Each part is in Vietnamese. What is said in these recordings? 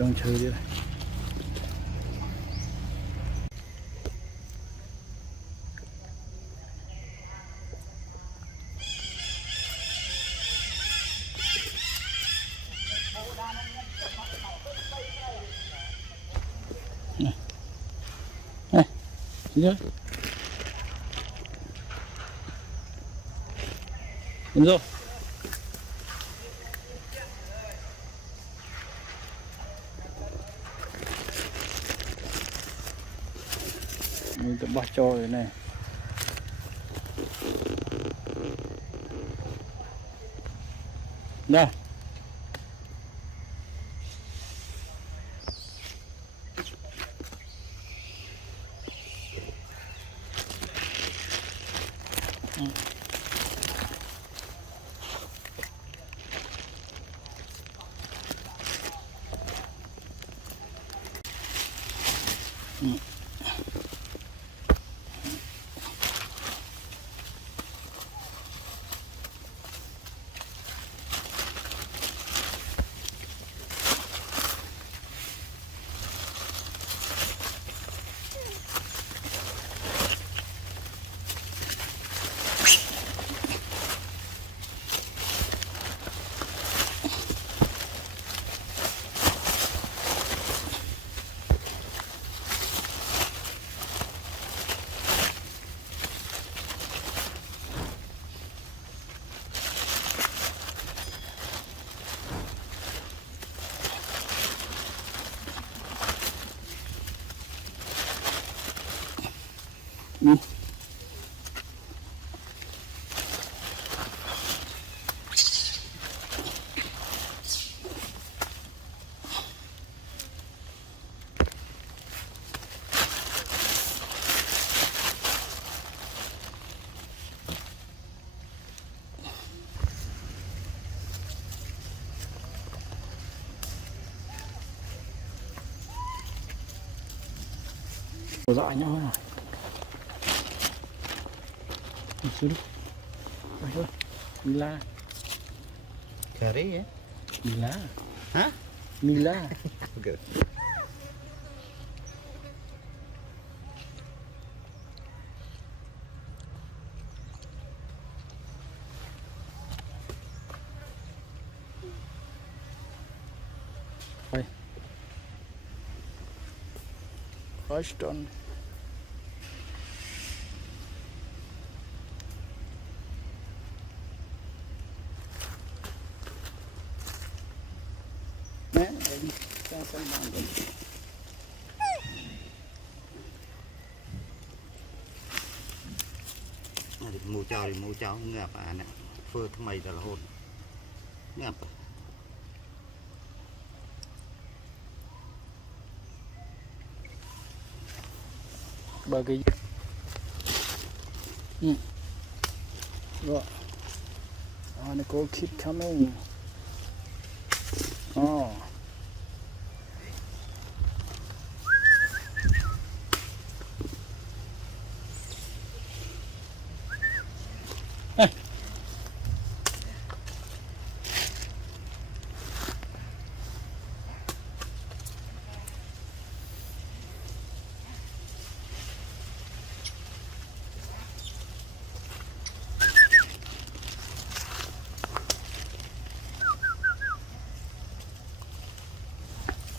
trong chơi đi này. Này, đi thôi. Đến rồi. Mình tự bắt cho cái này. Đây. Dọa nhau rồi. Sudah. Ayo. Mila. Kari ya? Mila. Hah? Mila. Oke. Rồi. Ashton. Nè, đi ra sân bàn đi. Mua cháo ngập à nè, phơi thằng mày là hồn ngập. Bagi. Rồi. And the goal keep coming. Oh. Hey.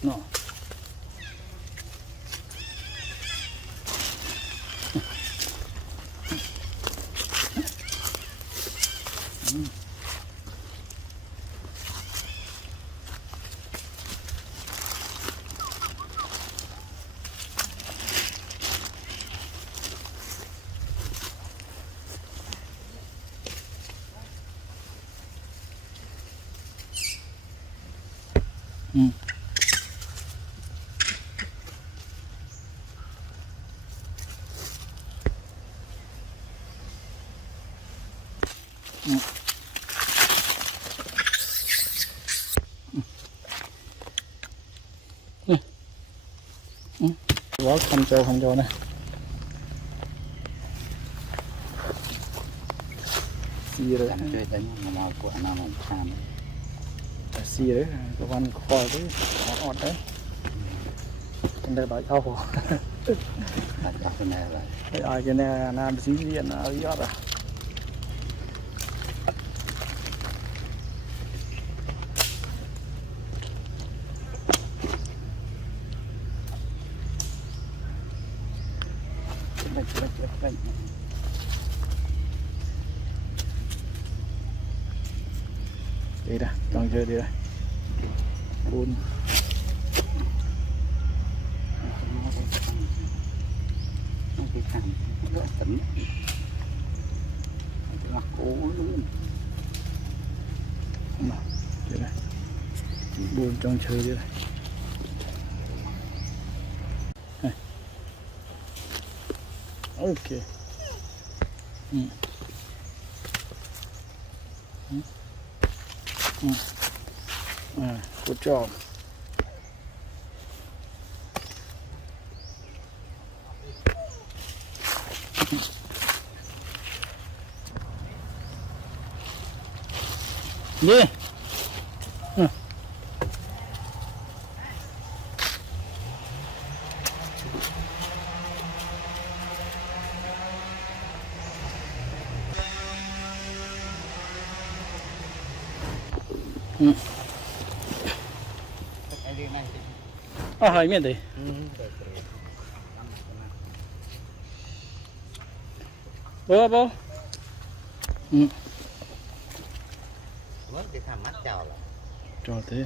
No. Quá không cho này. Xì rồi. Chơi đánh nào của nào không tham. Xì đấy, con kho đấy, ọt đấy. để đợi thâu đặt vào cái này là để ai cái này làm sinh viên ở giót à đi đây trong chơi đi đây buồn cái thằng đỡ tỉnh nó cố luôn mà đi đây buồn trong chơi đi đây này. Ok good job yeah. Hai miếng đi. Bố. mất đi thằng mắt chào là Cho thế.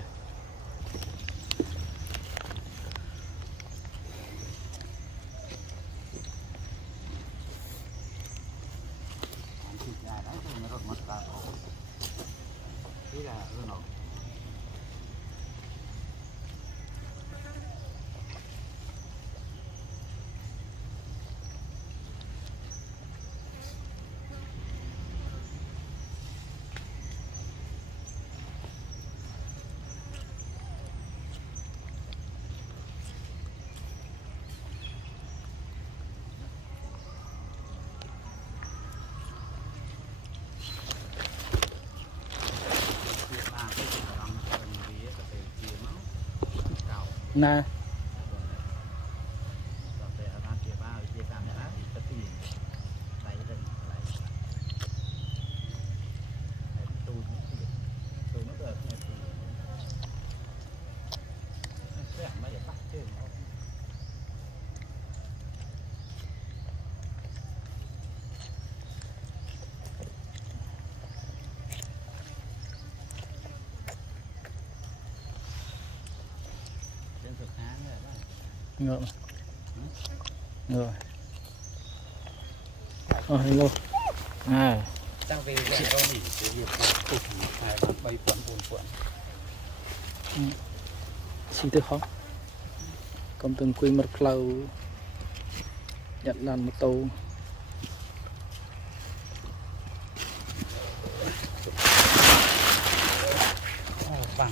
Na ngựa rồi hello đang về vậy đâu mình cái việc cục hai ba bay cuộn xí thứ khó công từng quy mất lâu nhận làm một tàu vàng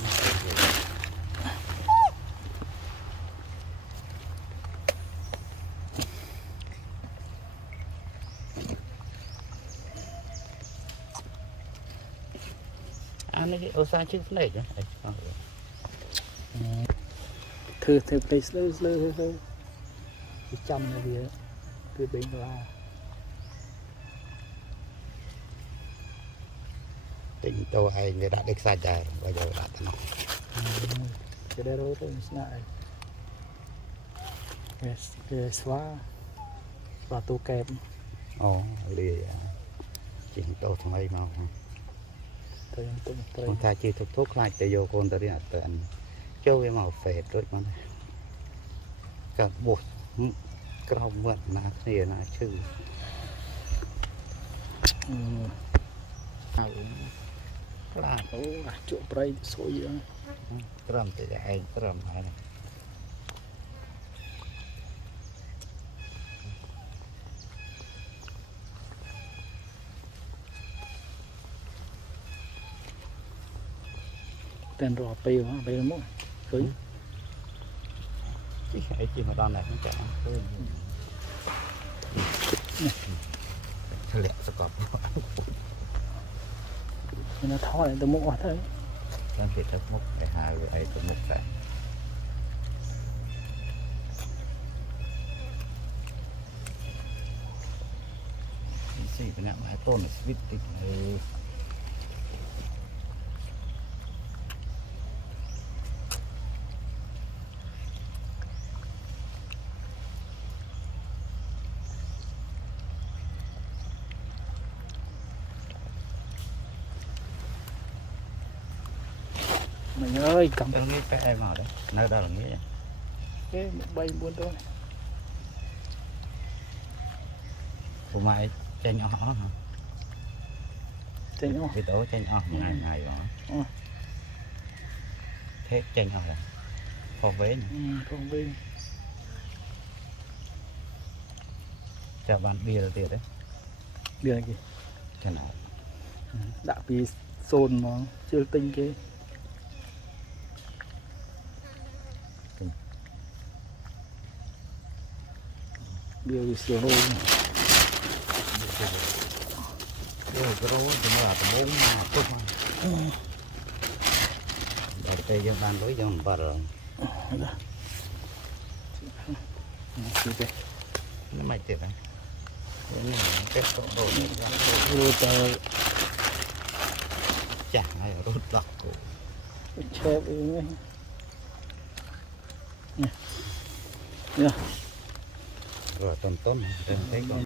anh ấy ở xa chiếc này chứ thử play slow chăm nó đi từ bên ra tình tôi ai người đã được xa dài bây giờ đã nó cái đây rồi lại xóa tu kèm đi chuyện tôi thằng ấy mau con ta chỉ thuốc lại để vô con ta đi từ anh chơi với màu phệt rồi mà cả bột cái mượn mà thì là chứ là chỗ bray sôi vậy trầm thì ai trầm hay này tên rò pêu mốt cưới cái gì mà đòn này không chạy lẹ sẽ còn nó thò lại từ mốt thôi nên thì thật mốc để hai người ấy từ mốc cả thì cái này hai tôn là vít thì mình ơi cầm tôi nghĩ cái em vào đấy nơi đó là nghĩ cái bay buôn thôi của mai tranh nhỏ hả thế nhá vì tố tranh nhỏ ngày ngày đó thế tranh nhỏ là phò vế không bên cho bạn bia là tiền đấy bia gì thế nào đã bị sồn mà chưa tinh cái bia bị sửa hôi ôi cái đó thì nó là cái bốn mà tốt mà đầu tiên dân ban đối dân bà rồi nó mày tiền đấy cái cộng đồ rồi chờ chẳng ai rút lọc che với nè rồi tôm tôm thấy